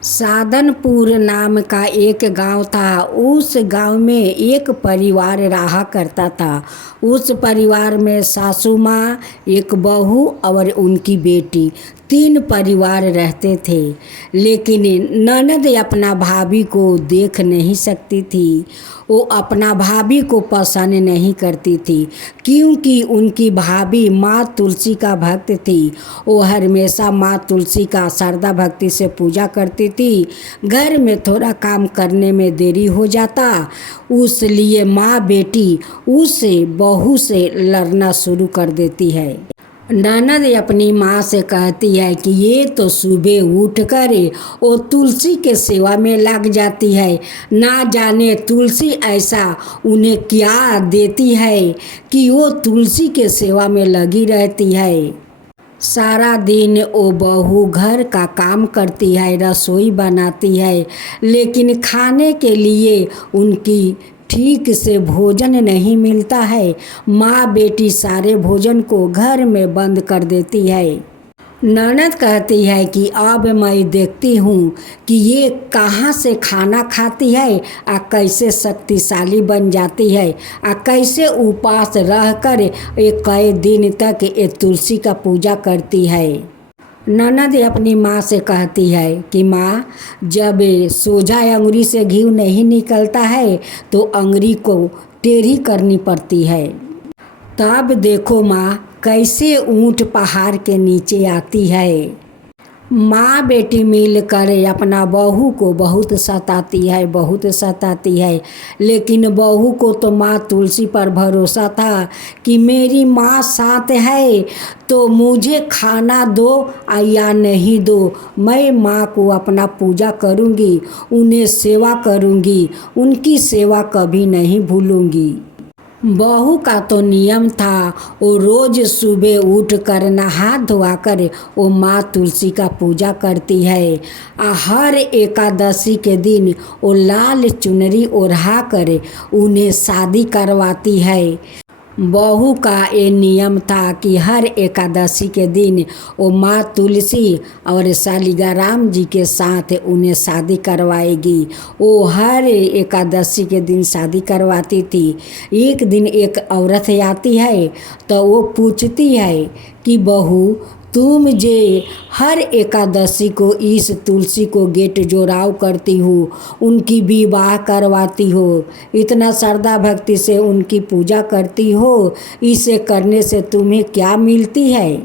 साधनपुर नाम का एक गांव था। उस गांव में एक परिवार रहा करता था। उस परिवार में सासू माँ, एक बहू और उनकी बेटी, 3 परिवार रहते थे। लेकिन ननद अपना भाभी को देख नहीं सकती थी। वो अपना भाभी को पसंद नहीं करती थी, क्योंकि उनकी भाभी माँ तुलसी का भक्त थी। वो हमेशा माँ तुलसी का श्रद्धा भक्ति से पूजा करती थी। घर में थोड़ा काम करने में देरी हो जाता, उसलिए माँ बेटी उस बहू से लड़ना शुरू कर देती है। ननद अपनी माँ से कहती है कि ये तो सुबह उठकर वो तुलसी के सेवा में लग जाती है। ना जाने तुलसी ऐसा उन्हें क्या देती है कि वो तुलसी के सेवा में लगी रहती है। सारा दिन वो बहू घर का काम करती है, रसोई बनाती है, लेकिन खाने के लिए उनकी ठीक से भोजन नहीं मिलता है। माँ बेटी सारे भोजन को घर में बंद कर देती है। ननद कहती है कि अब मैं देखती हूँ कि ये कहाँ से खाना खाती है और कैसे शक्तिशाली बन जाती है और कैसे उपवास रहकर एक कई दिन तक ये तुलसी का पूजा करती है। ननद अपनी माँ से कहती है कि माँ, जब सोजा अंगुरी से घी नहीं निकलता है तो अंगुरी को टेढ़ी करनी पड़ती है। तब देखो माँ कैसे ऊँट पहाड़ के नीचे आती है। माँ बेटी मिलकर अपना बहू को बहुत सताती है, लेकिन बहू को तो माँ तुलसी पर भरोसा था कि मेरी माँ साथ है तो मुझे खाना दो या नहीं दो, मैं माँ को अपना पूजा करूँगी, उन्हें सेवा करूँगी, उनकी सेवा कभी नहीं भूलूँगी। बहू का तो नियम था, वो रोज सुबह उठ कर नहा धोआ कर वो माँ तुलसी का पूजा करती है। हर एकादशी के दिन वो लाल चुनरी ओढ़ा कर उन्हें शादी करवाती है। बहू का ये नियम था कि हर एकादशी के दिन वो माँ तुलसी और शालिग्राम जी के साथ उन्हें शादी करवाएगी। वो हर एकादशी के दिन शादी करवाती थी। एक दिन एक औरत आती है तो वो पूछती है कि बहू, तुम जे हर एकादशी को इस तुलसी को गेट जोड़ाव करती हो, उनकी विवाह करवाती हो, इतना श्रद्धा भक्ति से उनकी पूजा करती हो, इसे करने से तुम्हें क्या मिलती है?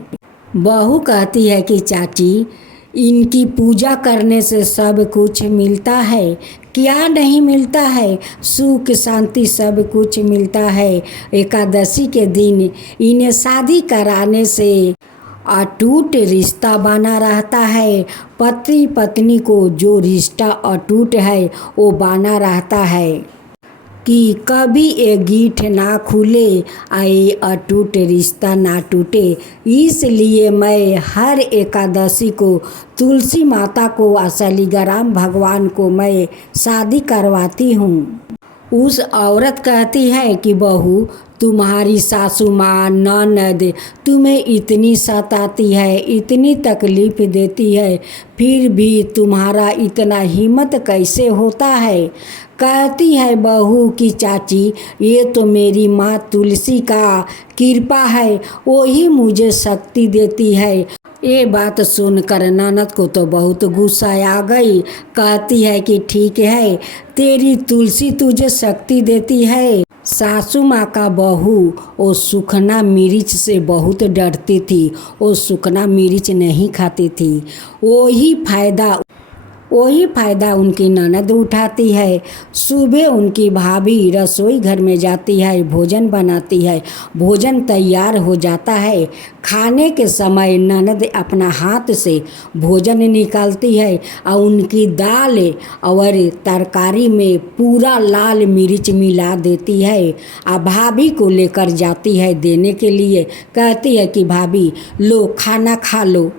बहू कहती है कि चाची, इनकी पूजा करने से सब कुछ मिलता है। क्या नहीं मिलता है? सुख शांति सब कुछ मिलता है। एकादशी के दिन इन्हें शादी कराने से अटूट रिश्ता बना रहता है। पति पत्नी को जो रिश्ता अटूट है वो बना रहता है कि कभी ये गीठ ना खुले, ये अटूट रिश्ता ना टूटे। इसलिए मैं हर एकादशी को तुलसी माता को और शालिग्राम भगवान को मैं शादी करवाती हूँ। उस औरत कहती है कि बहू, तुम्हारी सासू माँ ननद तुम्हें इतनी सताती है, इतनी तकलीफ देती है, फिर भी तुम्हारा इतना हिम्मत कैसे होता है? कहती है बहू की चाची, ये तो मेरी माँ तुलसी का कृपा है, वही मुझे शक्ति देती है। ये बात सुनकर ननद को तो बहुत गुस्सा आ गई। कहती है कि ठीक है, तेरी तुलसी तुझे शक्ति देती है। सासू माँ का बहू वो सूखना मिर्च से बहुत डरती थी। वो सूखना मिर्च नहीं खाती थी। वही फायदा उनकी ननद उठाती है। सुबह उनकी भाभी रसोई घर में जाती है, भोजन बनाती है। भोजन तैयार हो जाता है। खाने के समय ननद अपना हाथ से भोजन निकालती है और उनकी दाल और तरकारी में पूरा लाल मिर्च मिला देती है और भाभी को लेकर जाती है देने के लिए। कहती है कि भाभी, लो खाना खा लो।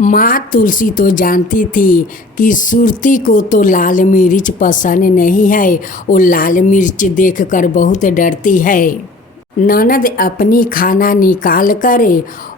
माँ तुलसी तो जानती थी कि सुरती को तो लाल मिर्च पसंद नहीं है। वो लाल मिर्च देखकर बहुत डरती है। ननद अपनी खाना निकाल कर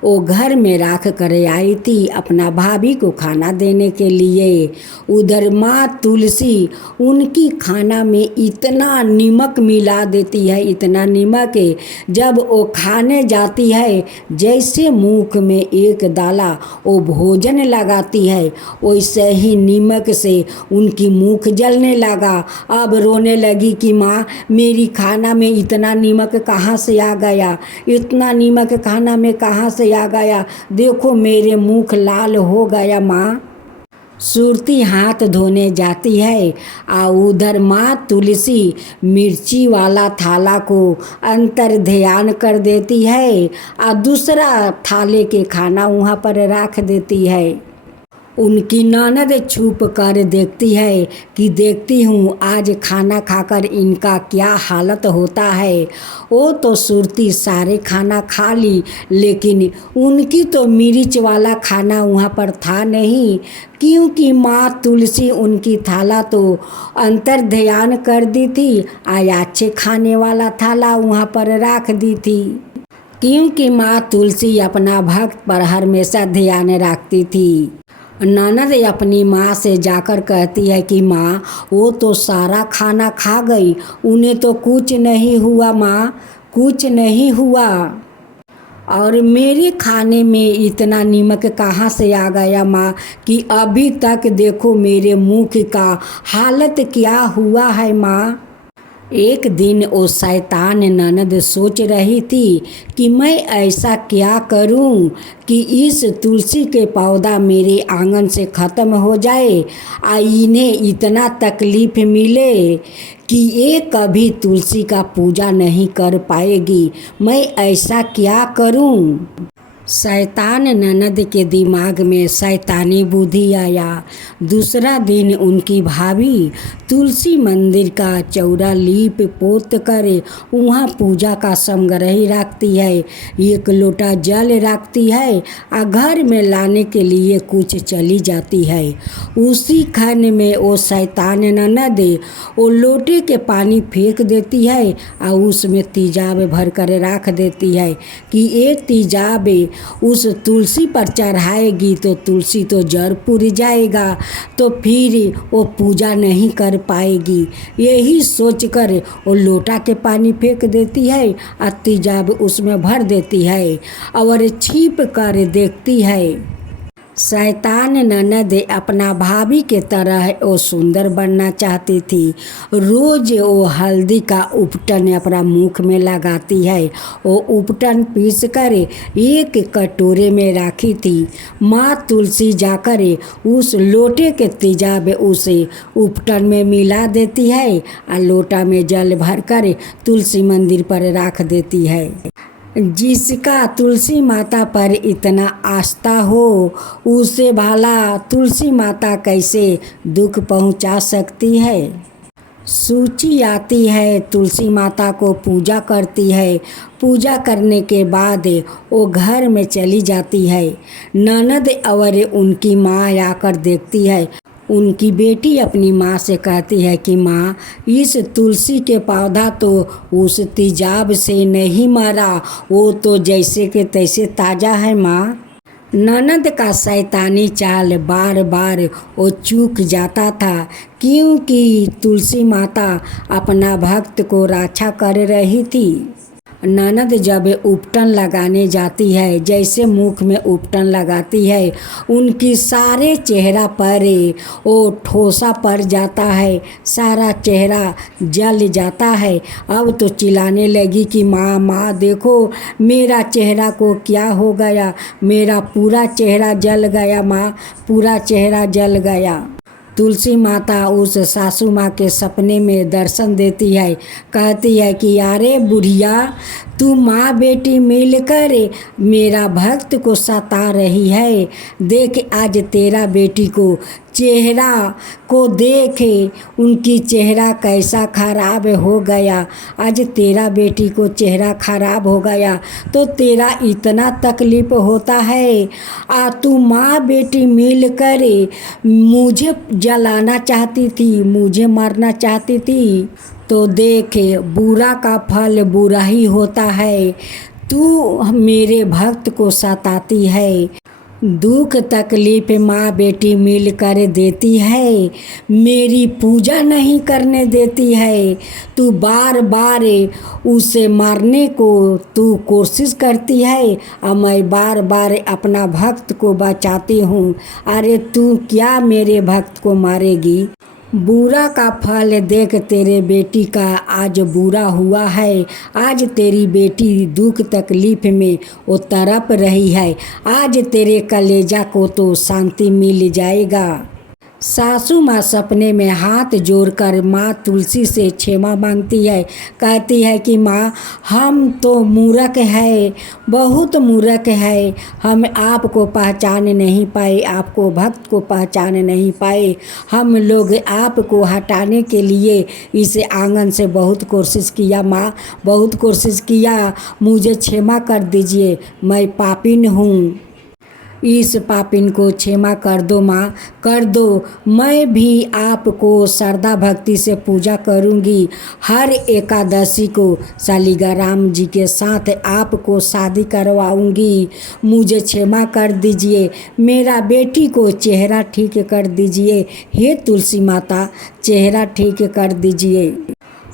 वो घर में राख कर आई थी अपना भाभी को खाना देने के लिए। उधर माँ तुलसी उनकी खाना में इतना नमक मिला देती है, इतना नमक है, जब वो खाने जाती है जैसे मुख में एक दाला वो भोजन लगाती है वैसे ही नमक से उनकी मुख जलने लगा। अब रोने लगी कि माँ मेरी खाना में इतना नमक कहाँ से आ गया, इतना नमक खाना में कहाँ से आ गया, देखो मेरे मुख लाल हो गया। माँ सुरती हाथ धोने जाती है उधर माँ तुलसी मिर्ची वाला थाला को अंतर ध्यान कर देती है दूसरा थाले के खाना वहाँ पर रख देती है। उनकी ननद छुप कर देखती है कि देखती हूँ आज खाना खाकर इनका क्या हालत होता है। वो तो सुरती सारे खाना खा ली लेकिन उनकी तो मिर्च वाला खाना वहाँ पर था नहीं, क्योंकि माँ तुलसी उनकी थाला तो अंतर ध्यान कर दी थी अच्छे खाने वाला थाला वहाँ पर रख दी थी, क्योंकि माँ तुलसी अपना भक्त पर हमेशा ध्यान रखती थी। ननद अपनी माँ से जाकर कहती है कि माँ वो तो सारा खाना खा गई, उन्हें तो कुछ नहीं हुआ माँ, कुछ नहीं हुआ, और मेरे खाने में इतना नमक कहाँ से आ गया माँ कि अभी तक देखो मेरे मुँह का हालत क्या हुआ है। माँ एक दिन वो शैतान ननद सोच रही थी कि मैं ऐसा क्या करूं कि इस तुलसी के पौधा मेरे आंगन से ख़त्म हो जाए इन्हें इतना तकलीफ़ मिले कि ये कभी तुलसी का पूजा नहीं कर पाएगी, मैं ऐसा क्या करूं। शैतान ननद के दिमाग में शैतानी बुद्धि आया। दूसरा दिन उनकी भाभी तुलसी मंदिर का चौरा लीप पोत कर वहाँ पूजा का संग्रह रखती है, एक लोटा जल रखती है और घर में लाने के लिए कुछ चली जाती है। उसी क्षण में वो शैतान ननद वो लोटे के पानी फेंक देती है और उसमें तेजाब भर कर रख देती है कि ये तेजाब उस तुलसी पर चढ़ाएगी तो तुलसी तो जड़ पुर जाएगा, तो फिर वो पूजा नहीं कर पाएगी। यही सोचकर वो लोटा के पानी फेंक देती है और तेजाब उसमें भर देती है और छिप कर देखती है। शैतान ननद अपना भाभी के तरह वो सुंदर बनना चाहती थी। रोज वो हल्दी का उपटन अपना मुख में लगाती है। वो उपटन पीस कर एक कटोरे में रखी थी। माँ तुलसी जाकर उस लोटे के तेजाब उसे उपटन में मिला देती है और लोटा में जल भरकर तुलसी मंदिर पर रख देती है। जिसका तुलसी माता पर इतना आस्था हो उसे भला तुलसी माता कैसे दुख पहुंचा सकती है। सूची आती है, तुलसी माता को पूजा करती है, पूजा करने के बाद वो घर में चली जाती है। ननद और उनकी माँ आकर देखती है। उनकी बेटी अपनी माँ से कहती है कि माँ इस तुलसी के पौधा तो उस तेजाब से नहीं मरा, वो तो जैसे के तैसे ताज़ा है। माँ ननद का शैतानी चाल बार बार वो चूक जाता था, क्योंकि तुलसी माता अपना भक्त को रक्षा कर रही थी। ननद जब उपटन लगाने जाती है, जैसे मुख में उपटन लगाती है उनकी सारे चेहरा पर वो ठोसा पड़ जाता है, सारा चेहरा जल जाता है। अब तो चिल्लाने लगी कि माँ माँ देखो मेरा चेहरा को क्या हो गया, मेरा पूरा चेहरा जल गया माँ, पूरा चेहरा जल गया। तुलसी माता उस सासू माँ के सपने में दर्शन देती है, कहती है कि अरे बुढ़िया तू माँ बेटी मिलकर मेरा भक्त को सता रही है, देख आज तेरा बेटी को चेहरा को देखे, उनकी चेहरा कैसा खराब हो गया। आज तेरा बेटी को चेहरा खराब हो गया तो तेरा इतना तकलीफ़ होता है, तू माँ बेटी मिलकर मुझे जलाना चाहती थी, मुझे मारना चाहती थी। तो देख बुरा का फल बुरा ही होता है, तू मेरे भक्त को सताती है। दुख तकलीफ माँ बेटी मिल कर देती है, मेरी पूजा नहीं करने देती है। तू बार बार उसे मारने को तू कोशिश करती है और मैं बार बार अपना भक्त को बचाती हूँ। अरे तू क्या मेरे भक्त को मारेगी? बुरा का फल देख तेरे बेटी का आज बुरा हुआ है। आज तेरी बेटी दुख तकलीफ में वो तड़प रही है। आज तेरे कलेजा को तो शांति मिल जाएगा। सासू माँ सपने में हाथ जोड़कर माँ तुलसी से क्षमा मांगती है। कहती है कि माँ हम तो मूर्ख है, बहुत मूर्ख है। हम आपको पहचान नहीं पाए, आपको भक्त को पहचान नहीं पाए। हम लोग आपको हटाने के लिए इस आंगन से बहुत कोशिश किया माँ, बहुत कोशिश किया। मुझे क्षमा कर दीजिए, मैं पापिन हूँ। इस पापिन को क्षमा कर दो माँ, कर दो। मैं भी आपको श्रद्धा भक्ति से पूजा करूँगी। हर एकादशी को शालिग्राम जी के साथ आपको शादी करवाऊँगी। मुझे क्षमा कर दीजिए, मेरा बेटी को चेहरा ठीक कर दीजिए। हे तुलसी माता, चेहरा ठीक कर दीजिए।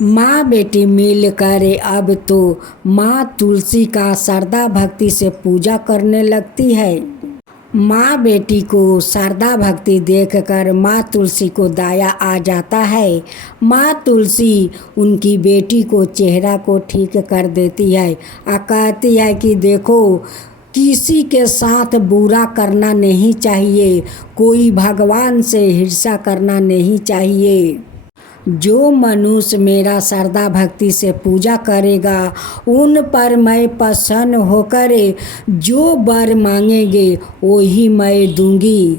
माँ बेटी मिल कर अब तो माँ तुलसी का श्रद्धा भक्ति से पूजा करने लगती है। माँ बेटी को श्रद्धा भक्ति देखकर माँ तुलसी को दया आ जाता है। माँ तुलसी उनकी बेटी को चेहरा को ठीक कर देती है और कहती है कि देखो, किसी के साथ बुरा करना नहीं चाहिए, कोई भगवान से हिंसा करना नहीं चाहिए। जो मनुष्य मेरा श्रद्धा भक्ति से पूजा करेगा उन पर मैं प्रसन्न होकर जो वर मांगेंगे वही मैं दूंगी।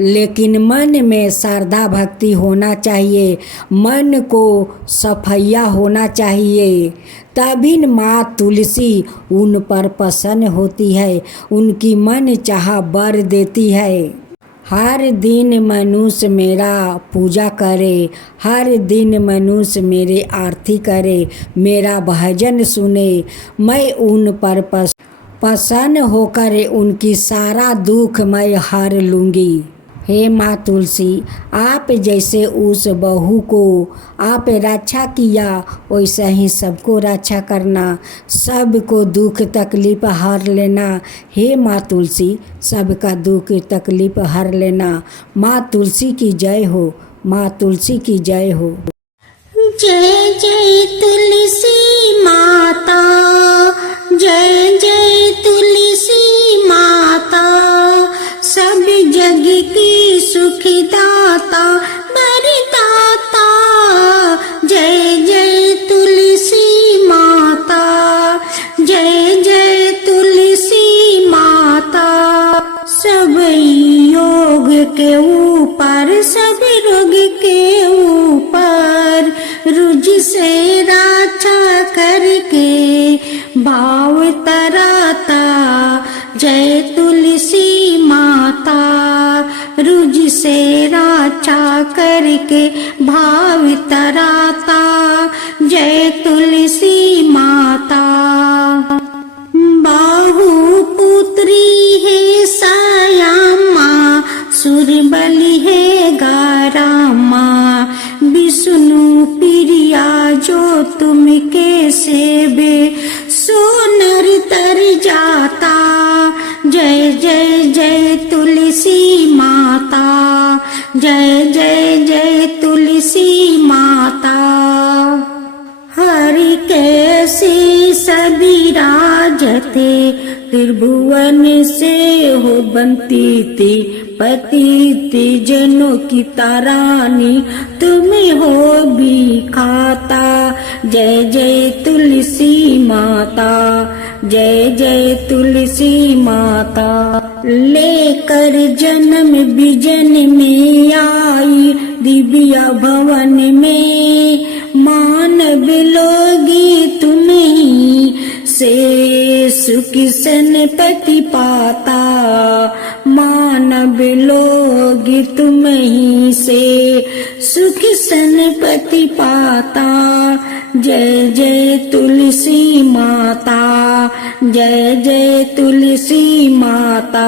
लेकिन मन में श्रद्धा भक्ति होना चाहिए, मन को सफैया होना चाहिए, तभी माँ तुलसी उन पर प्रसन्न होती है, उनकी मन चाहा वर देती है। हर दिन मनुष्य मेरा पूजा करे, हर दिन मनुष्य मेरे आरती करे, मेरा भजन सुने, मैं उन पर प्रसन्न होकर उनकी सारा दुख मैं हर लूँगी। हे माँ तुलसी, आप जैसे उस बहू को आप रक्षा किया वैसा ही सबको रक्षा करना, सबको दुख तकलीफ हर लेना। हे माँ तुलसी, सबका दुख तकलीफ हर लेना। माँ तुलसी की जय हो, माँ तुलसी की जय हो। जय जय तुलसी माता, जय जय तुलसी माता, सब जग की सुखदाता वरदाता। जय जय तुलसी माता, जय जय तुलसी माता। सब योग के ऊपर, सब रोग के ऊपर, रुज से रक्षा करके भाव तराता। जय तुलसी माता, रुज से रक्षा करके भाव तराता। जय तुलसी माता। बाहु पुत्री है सयामा, सुरबली है गारामा, विष्णु प्रिया जो तुम के सेवे सोनर तर जाता। जय जय जय तुलसी माता, जय जय जय तुलसी माता। हरि कैसे सभी राजते, त्रिभुवन से हो बनती थी, पति थी जनों की तारानी, तुम्हें हो भी खाता। जय जय तुलसी माता, जय जय तुलसी माता। लेकर जन्म बिजन में आई, दिव्या भवन में, मानव लोगी तुम्हीं से सुख सनपति पाता। मानव लोग तुम्हीं से सुख सनपति पाता। जय जय तुलसी माता, जय जय तुलसी माता।